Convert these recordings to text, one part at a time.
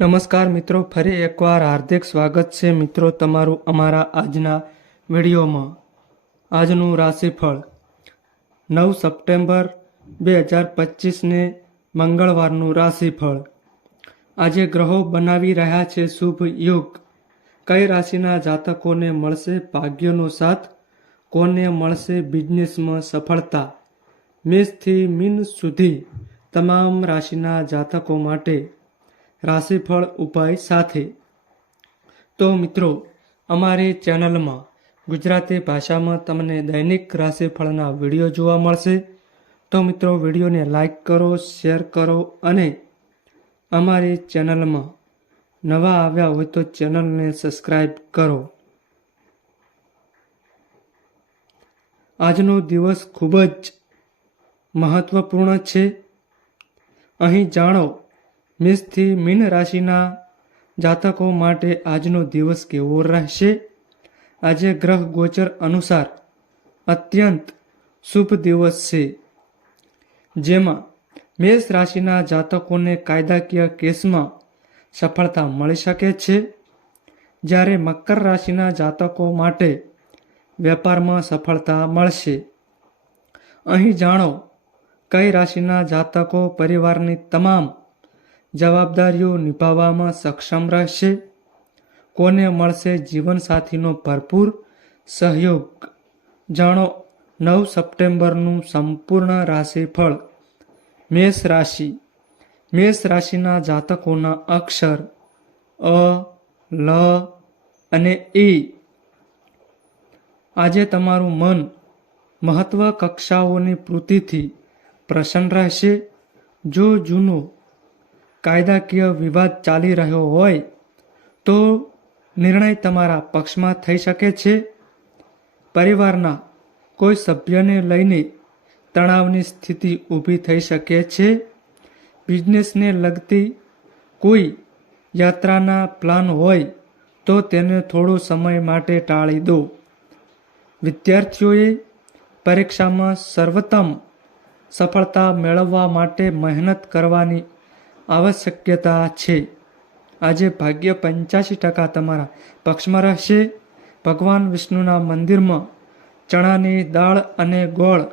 નમસ્કાર મિત્રો, ફરી એકવાર હાર્દિક સ્વાગત છે મિત્રો તમારું અમારા આજના વિડીયોમાં। આજનું રાશિફળ 9 સપ્ટેમ્બર 2025ને મંગળવારનું રાશિફળ। આજે ગ્રહો બનાવી રહ્યા છે શુભ યુગ। કઈ રાશિના જાતકોને મળશે ભાગ્યનો સાથ, કોને મળશે બિઝનેસમાં સફળતા। મેષથી મીન સુધી તમામ રાશિના જાતકો માટે રાશિફળ ઉપાય સાથે। તો મિત્રો, અમારી ચેનલમાં ગુજરાતી ભાષામાં તમને દૈનિક રાશિફળના વિડીયો જોવા મળશે। તો મિત્રો, વિડીયોને લાઈક કરો, શેર કરો અને અમારી ચેનલમાં નવા આવ્યા હોય તો ચેનલને સબસ્ક્રાઈબ કરો। આજનો દિવસ ખૂબ જ મહત્વપૂર્ણ છે। અહીં જાણો, મેષથી મીન રાશિના જાતકો માટે આજનો દિવસ કેવો રહેશે। આજે ગ્રહ ગોચર અનુસાર અત્યંત શુભ દિવસ છે, જેમાં મેષ રાશિના જાતકોને કાયદાકીય કેસમાં સફળતા મળી શકે છે, જ્યારે મકર રાશિના જાતકો માટે વેપારમાં સફળતા મળશે। અહીં જાણો, કઈ રાશિના જાતકો પરિવારની તમામ જવાબદારીઓ નિભાવવામાં સક્ષમ રહેશે, કોને મળશે જીવનસાથીનો ભરપૂર સહયોગ। જાણો 9 સપ્ટેમ્બરનું સંપૂર્ણ રાશિફળ। મેષ રાશિ। મેષ રાશિના જાતકોના અક્ષર અ, લ અને ઈ। આજે તમારું મન મહત્વકાંક્ષાઓની પૂર્તિથી પ્રસન્ન રહેશે। જો જૂનો કાયદાકીય વિવાદ ચાલી રહ્યો હોય તો નિર્ણય તમારા પક્ષમાં થઈ શકે છે। પરિવારના કોઈ સભ્યને લઈને તણાવની સ્થિતિ ઊભી થઈ શકે છે। બિઝનેસને લગતી કોઈ યાત્રાના પ્લાન હોય તો તેને થોડો સમય માટે ટાળી દો। વિદ્યાર્થીઓએ પરીક્ષામાં સર્વોત્તમ સફળતા મેળવવા માટે મહેનત કરવાની આવશ્યકતા છે। આજે ભાગ્ય 85% તમારા પક્ષમાં રહેશે। ભગવાન વિષ્ણુના મંદિરમાં ચણાની દાળ અને ગોળ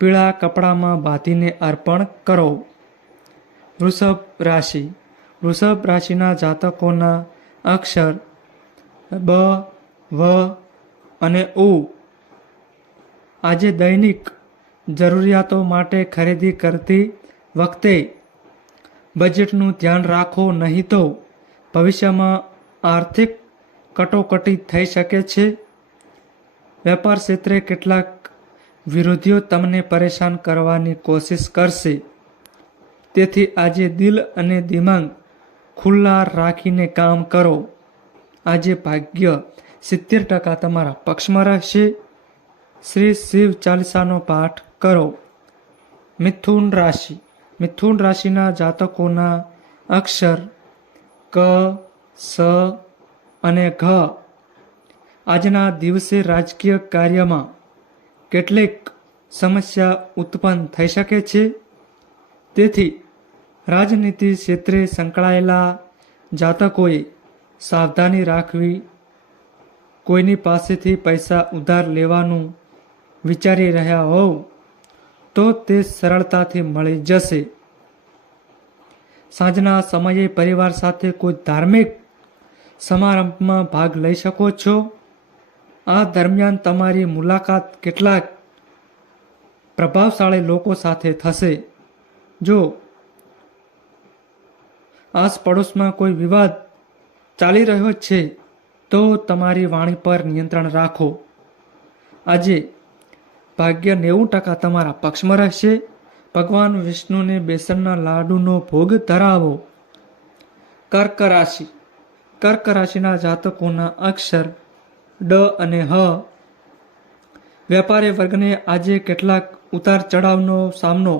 પીળા કપડામાં બાંધીને અર્પણ કરો। વૃષભ રાશિ। વૃષભ રાશિના જાતકોના અક્ષર બ, વ અને ઉ। આજે દૈનિક જરૂરિયાતો માટે ખરીદી કરતી વખતે બજેટનું ધ્યાન રાખો, નહીં તો ભવિષ્યમાં આર્થિક કટોકટી થઈ શકે છે। વેપાર ક્ષેત્રે કેટલાક વિરોધીઓ તમને પરેશાન કરવાની કોશિશ કરશે, તેથી આજે દિલ અને દિમાગ ખુલ્લા રાખીને કામ કરો। આજે ભાગ્ય 70% તમારા પક્ષમાં રહેશે। શ્રી શિવ ચાલીસાનો પાઠ કરો। મિથુન રાશિ। મિથુન રાશિના જાતકોના અક્ષર ક, સ અને ઘ। આજના દિવસે રાજકીય કાર્યમાં કેટલીક સમસ્યા ઉત્પન્ન થઈ શકે છે, તેથી રાજનીતિ ક્ષેત્રે સંકળાયેલા જાતકોએ સાવધાની રાખવી। કોઈની પાસેથી પૈસા ઉધાર લેવાનું વિચારી રહ્યા હોવ તો તે સરળતાથી મળી જશે। સાંજના સમયે પરિવાર સાથે કોઈ ધાર્મિક સમારંભમાં ભાગ લઈ શકો છો। આ દરમિયાન તમારી મુલાકાત કેટલાક પ્રભાવશાળી લોકો સાથે થશે। જો આસપડોશમાં કોઈ વિવાદ ચાલી રહ્યો છે તો તમારી વાણી પર નિયંત્રણ રાખો। આજે ભાગ્ય 90% તમારા પક્ષમાં રહેશે। ભગવાન વિષ્ણુને બેસનના લાડુનો ભોગ ધરાવો। કર્ક રાશિ। કર્ક રાશિના જાતકોના અક્ષર ડ અને હ। વેપારી વર્ગને આજે કેટલાક ઉતાર ચઢાવનો સામનો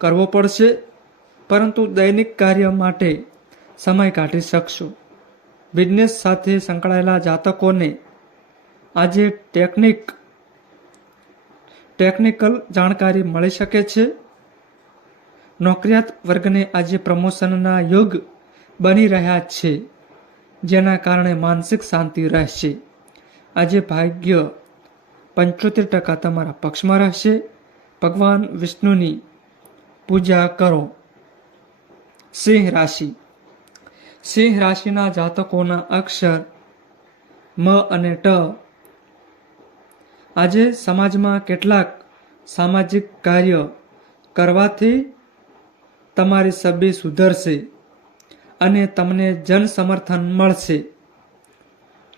કરવો પડશે, પરંતુ દૈનિક કાર્ય માટે સમય કાઢી શકશો। બિઝનેસ સાથે સંકળાયેલા જાતકોને આજે ટેકનિકલ જાણકારી મળી શકે છે। નોકરિયાત વર્ગને આજે પ્રમોશનના યોગ બની રહ્યા છે, જેના કારણે માનસિક શાંતિ રહેશે. આજે ભાગ્ય 75% તમારા પક્ષમાં રહેશે. ભગવાન વિષ્ણુની પૂજા કરો. સિંહ રાશિ. સિંહ રાશિના જાતકોના અક્ષર મ અને ટ. આજે સમાજમાં કેટલાક સામાજિક કાર્ય કરવાથી તમારી છબી સુધરશે અને તમને જન સમર્થન મળશે.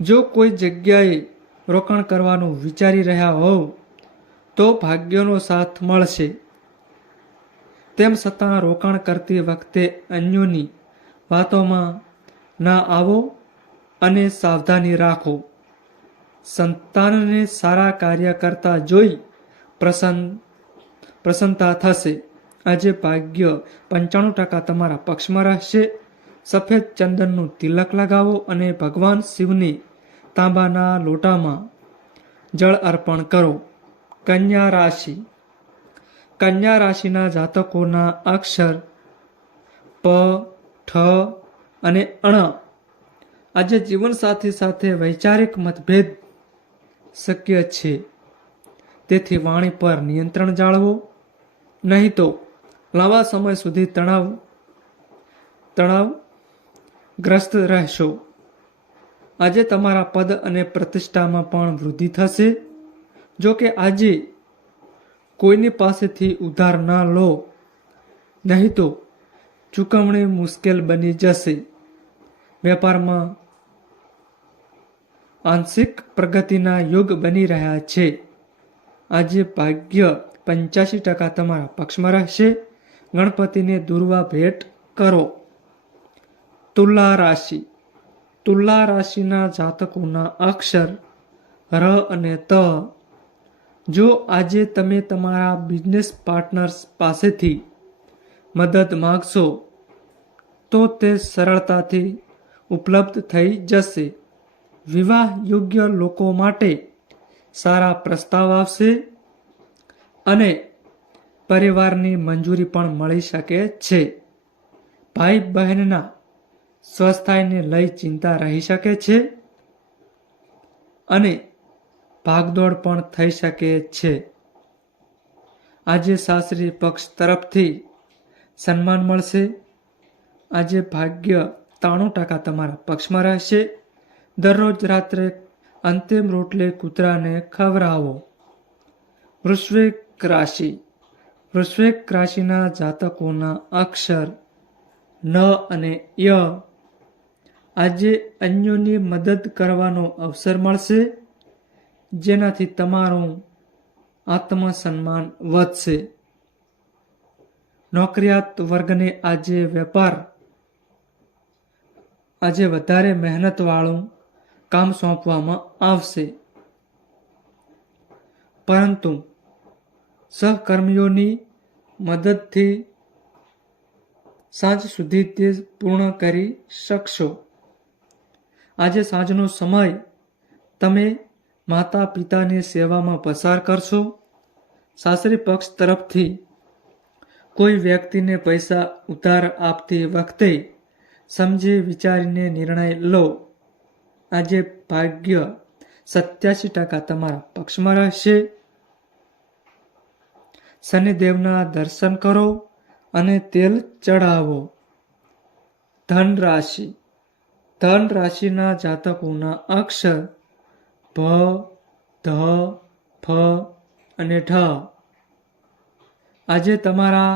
જો કોઈ જગ્યાએ રોકાણ કરવાનું વિચારી રહ્યા હોવ તો ભાગ્યનો સાથ મળશે. તેમ છતાં રોકાણ કરતી વખતે અન્યોની વાતોમાં ના આવો અને સાવધાની રાખો. સંતાનને સારા કાર્ય કરતા જોઈ પ્રસન્નતા થશે. આજે ભાગ્ય 95% તમારા પક્ષમાં રહેશે. સફેદ ચંદનનું તિલક લગાવો અને ભગવાન શિવને તાંબાના લોટામાં જળ અર્પણ કરો. કન્યા રાશિ. કન્યા રાશિના જાતકોના અક્ષર પ, ઠ અને અણ. આજે જીવનસાથી સાથે વૈચારિક મતભેદ શક્ય છે, તેથી વાણી પર નિયંત્રણ જાળવો, નહીં તો લાંબા સમય સુધી તણાવગ્રસ્ત રહેશો. આજે તમારા પદ અને પ્રતિષ્ઠામાં પણ વૃદ્ધિ થશે. જો કે આજે કોઈની પાસેથી ઉધાર ના લો, નહીં તો ચૂકવણી મુશ્કેલ બની જશે. વેપારમાં આંશિક પ્રગતિના યોગ બની રહ્યા છે. આજે ભાગ્ય 85% તમારા પક્ષમાં રહેશે. ગણપતિને દુર્વા ભેટ કરો. તુલા રાશિ. તુલા રાશિના જાતકોના અક્ષર ર અને ત. જો આજે તમે તમારા બિઝનેસ પાર્ટનર્સ પાસેથી મદદ માંગશો તો તે સરળતાથી ઉપલબ્ધ થઈ જશે. વિવાહ યોગ્ય લોકો માટે સારા પ્રસ્તાવ આવશે અને પરિવારની મંજૂરી પણ મળી શકે છે. ભાઈ બહેનના સ્વાસ્થ્યને લઈ ચિંતા રહી શકે છે અને ભાગદોડ પણ થઈ શકે છે. આજે સાસરી પક્ષ તરફથી સન્માન મળશે. આજે ભાગ્ય 93% તમારા પક્ષમાં રહેશે. દરરોજ રાત્રે અંતિમ રોટલે કૂતરાને ખવડાવો. વૃશ્ચિક રાશિ. વૃશ્ચિક રાશિના જાતકોના અક્ષર ન અને ય. આજે અન્યોની મદદ કરવાનો અવસર મળશે, જેનાથી તમારું આત્મસન્માન વધશે. નોકરિયાત વર્ગને આજે વધારે મહેનતવાળું કામ સોંપવામાં આવશે, પરંતુ સહકર્મીઓની મદદથી સાંજ સુધી તે પૂર્ણ કરી શકશો. આજે સાંજનો સમય તમે માતા પિતાની સેવામાં પસાર કરશો. સાસરી પક્ષ તરફથી કોઈ વ્યક્તિને પૈસા ઉધાર આપતી વખતે સમજી વિચારીને નિર્ણય લો. આજે ભાગ્ય 87% તમારા પક્ષમાં રહેશે. શનિદેવના દર્શન કરો અને તેલ ચઢાવો. ધન રાશિ. ધન રાશિના જાતકોના અક્ષર ભ, ધ, ફ અને ઢ. આજે તમારા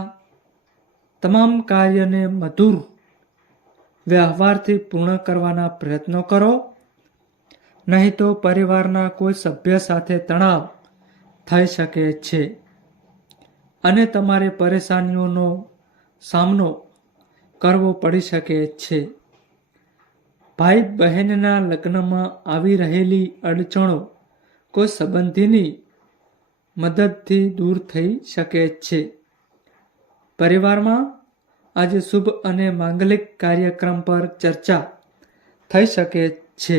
તમામ કાર્યને મધુર વ્યવહારથી પૂર્ણ કરવાના પ્રયત્નો કરો, નહીં તો પરિવારના કોઈ સભ્ય સાથે તણાવ થઈ શકે છે અને તમારે પરેશાનીઓનો સામનો કરવો પડી શકે છે. ભાઈ બહેનના લગ્નમાં આવી રહેલી અડચણો કોઈ સંબંધીની મદદથી દૂર થઈ શકે છે. પરિવારમાં આજે શુભ અને માંગલિક કાર્યક્રમ પર ચર્ચા થઈ શકે છે.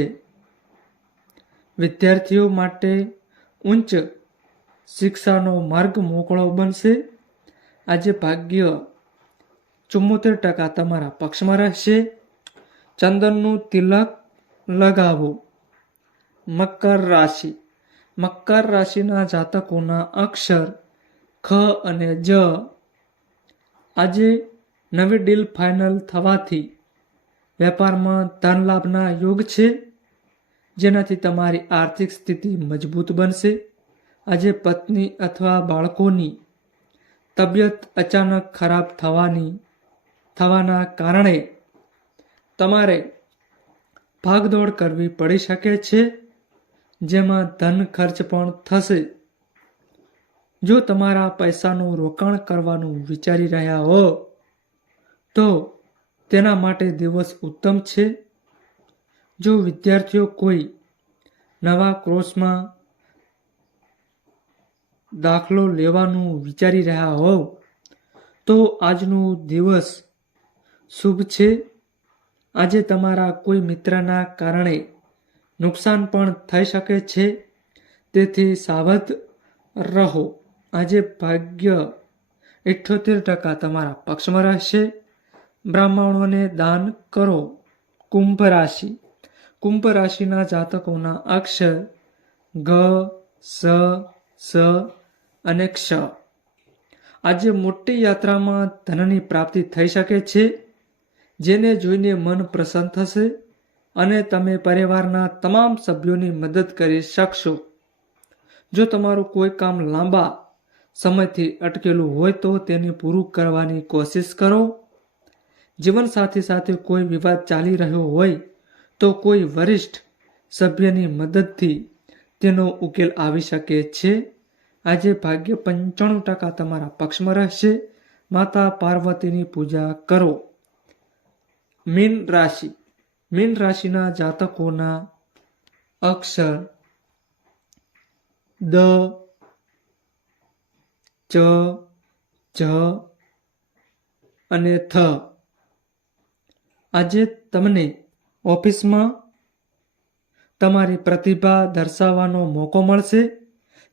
વિદ્યાર્થીઓ માટે ઉચ્ચ શિક્ષાનો માર્ગ મોકળો બનશે. આજે ભાગ્ય 74% તમારા પક્ષમાં રહેશે. ચંદનનું તિલક લગાવો. મકર રાશિ. મકર રાશિના જાતકોના અક્ષર ખ અને જ. આજે નવી ડીલ ફાઇનલ થવાથી વેપારમાં ધન લાભના યોગ છે, જેનાથી તમારી આર્થિક સ્થિતિ મજબૂત બનશે. આજે પત્ની અથવા બાળકોની તબિયત અચાનક ખરાબ થવાના કારણે તમારે ભાગદોડ કરવી પડી શકે છે, જેમાં ધન ખર્ચ પણ થશે. જો તમારા પૈસાનું રોકાણ કરવાનું વિચારી રહ્યા હો તો તેના માટે દિવસ ઉત્તમ છે. જો વિદ્યાર્થીઓ કોઈ નવા કોર્સમાં દાખલો લેવાનું વિચારી રહ્યા હો તો આજનો દિવસ શુભ છે. આજે તમારા કોઈ મિત્રના કારણે નુકસાન પણ થઈ શકે છે, તેથી સાવધ રહો. આજે ભાગ્ય 78% તમારા પક્ષમાં રહેશે. બ્રાહ્મણોને દાન કરો. કુંભ રાશિ. કુંભ રાશિના જાતકોના અક્ષર ગ, સ, સ અને ક્ષ. આજે મોટી યાત્રામાં ધનની પ્રાપ્તિ થઈ શકે છે, જેને જોઈને મન પ્રસન્ન થશે અને તમે પરિવારના તમામ સભ્યોની મદદ કરી શકશો. જો તમારું કોઈ કામ લાંબા સમયથી અટકેલું હોય તો તેને પૂરું કરવાની કોશિશ કરો. જીવનસાથી સાથે કોઈ વિવાદ ચાલી રહ્યો હોય તો કોઈ વરિષ્ઠ સભ્યની મદદથી તેનો ઉકેલ આવી શકે છે. આજે ભાગ્ય 95% તમારા પક્ષમાં રહેશે. માતા પાર્વતીની પૂજા કરો. મીન રાશિ. મીન રાશિના જાતકોના અક્ષર દ, ચ, જ અને થ. આજે તમને ઓફિસમાં તમારી પ્રતિભા દર્શાવવાનો મોકો મળશે,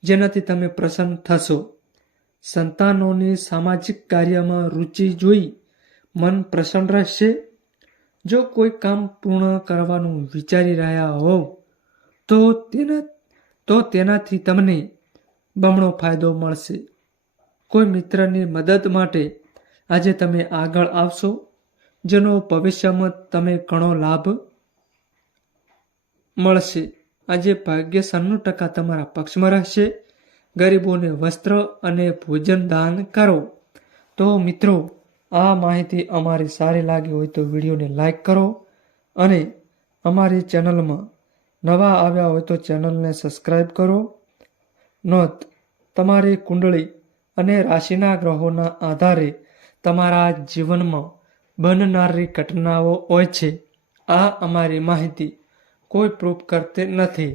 જેનાથી તમે પ્રસન્ન થશો. સંતાનોની સામાજિક કાર્યમાં રુચિ જોઈ મન પ્રસન્ન રહેશે. જો કોઈ કામ પૂર્ણ કરવાનું વિચારી રહ્યા હોવ તો તેનાથી તમને બમણો ફાયદો મળશે. કોઈ મિત્રની મદદ માટે આજે તમે આગળ આવશો, જેનો ભવિષ્યમાં તમે ઘણો લાભ મળશે. આજે ભાગ્ય 96% તમારા પક્ષમાં રહેશે. ગરીબોને વસ્ત્ર અને ભોજન દાન કરો. તો મિત્રો, આ માહિતી અમારી સારી લાગી હોય તો વિડીયોને લાઈક કરો અને અમારી ચેનલમાં નવા આવ્યા હોય તો ચેનલને સબસ્ક્રાઈબ કરો. નોંધ: તમારી કુંડળી અને રાશિના ગ્રહોના આધારે તમારા જીવનમાં બનનારી ઘટનાઓ હોય છે. આ અમારી માહિતી કોઈ પ્રૂફ કરતી નથી.